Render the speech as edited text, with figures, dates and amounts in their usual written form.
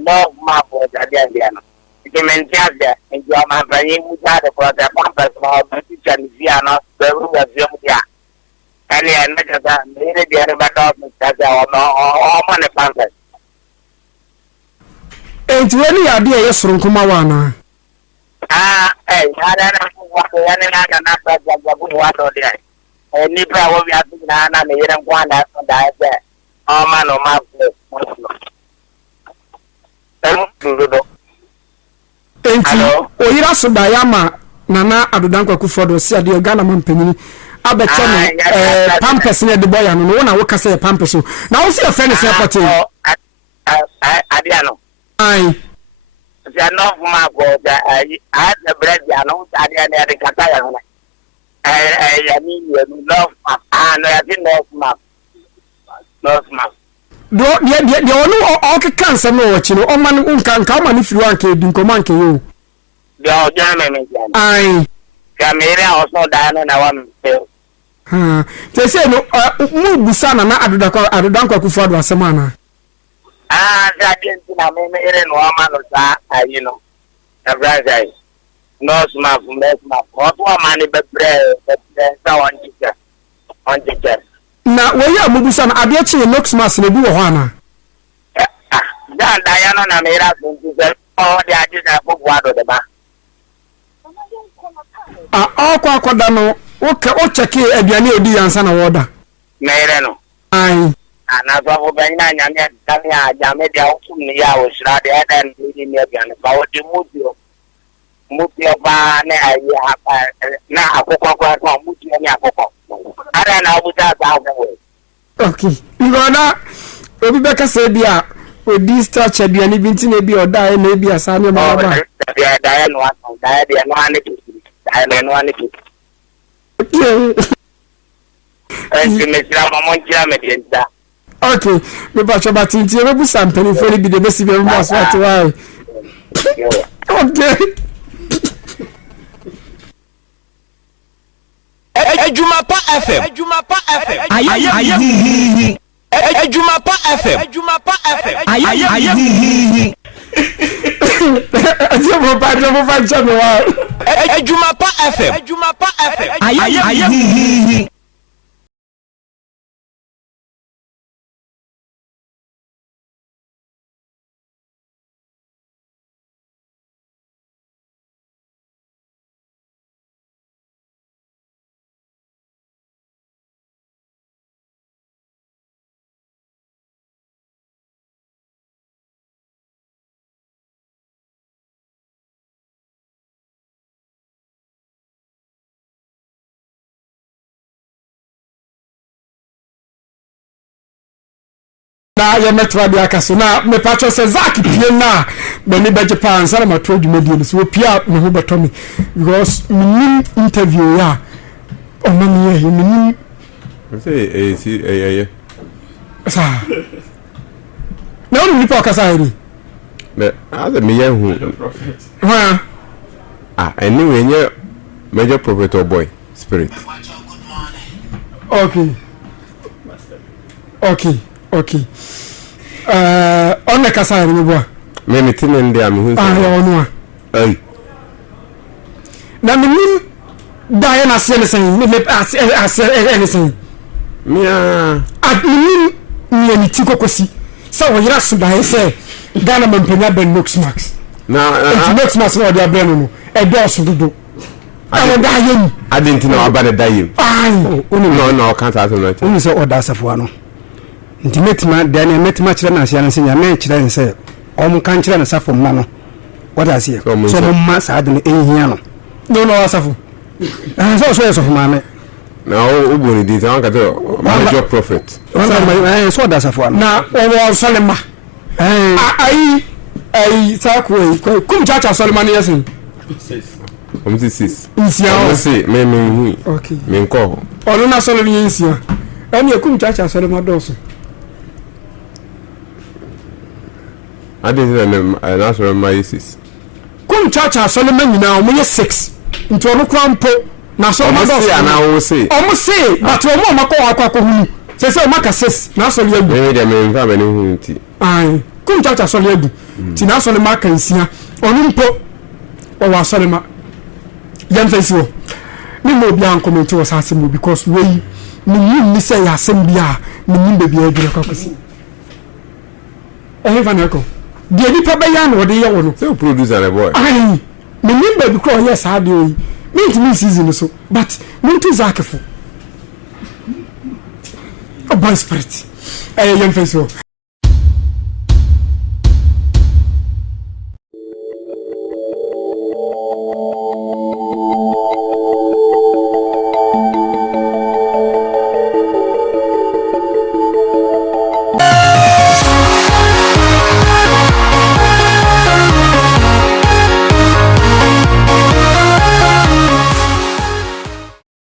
no map was at the end. The mentality and your man bringing with that for the pampers or the teacher is not the room of Zambia. And the end that made the other documents or money pampers. Ain't any idea, yes, from Kumawana. I don't know what the other water there. And Nipra will be at the Nana, and you don't want that from that there. Oh, man, or my Hello. Oyira so dayama nana adodanko akufo si ade Ghana mampanyini abeche no pampers ne de boy ano no na wo kase pampers so na wo si e friend say pote ade ano ai se no ma go da I the bread ano ade ade kata ya no ya ni you love no ya tin no ma do de onu o ke cancer no wo chi no o man unka nka ma ni firu anke di nkomo anke yo de o jana me jana ai kamera also da no na wa me te se no mu busana na adodanko akufo ado asema na da den na me ere no ama no sa ayi no na brother no smart what man be bre sa on teacher na we ya mubusa na ade chi nox mass na bi wo ho ana da ya no na me ra kunti se o de aje na bobu ado de ba akwa no o cheki aduane odi yansa na woda na ire no ai na so bo ben na nyame da me aja me dia o tum ni ya o shira de da ni ni aduane ba o de mutio ba na ayi na akoko kwa mutio ni akoko ara na obuta ba wo okay ngona obi beka se bia odi structure aduane bi ntine bi oda na bi asa ne ma ba da ya no aso da ya no ane ki da no ane ki okay me ba choba tintie me bu sampeni fo ni bi de besi be mo so atwa okay Ejuma pa FM. Aye. Ejuma pa FM. Aye. Ejuma pa chame wa. Ejuma pa FM. Aye. na ya metwa bia kaso na me patcho se zaki pie na be ni beje pa ansara matwa dwumadi so pia me ho beto me because me interview ya o ma me ye me say sa na onu nipa kasa ri me aza me ye hu ha anyway nye major prophet Oboy spirit okay on the kasa ri bo me metine ndi am hu ya onu ai na me nim da ya na se ne sen me anything me nim ni ti kokosi sa wo yira so da se Ghana mampanya ben Nox Max na Nox Max no dia brand no e do so dodo awo da yem adenti na abane da yem onu no kan ta so no onu se oda safo ano nti metima da na metima kire na asia na se nya me kire ne se om kan kire na safo mma no wada se so mma sa de no ehia no asafo so safo ma me na o boni di ta kan ta major prophet so oda safo ano na o solema ai sa ko kum chacha solomani yasin Committee 6. Insia. Say me okay. Me nko. Onu na solo ni insia. Eni ekum chacha solo ma doso. I didn't answer my sis. Come church Solomon now, we 6. Into a crampo. Now, so much and I will say, almost say, but to a more Mako, says so Maka says, now so you maybe I may have any unity. Aye, come church Solomon. Tina Solomon can see Onimpo or Solomon. Young face, me more beyond coming to us as because we me say assembly, me baby, I get a caucus. I have an echo. The Edipa Bayan or the young so producer a boy. Aye, me member because yes, I do. Me season so, but not too zakeful. A boy spirit. A young face.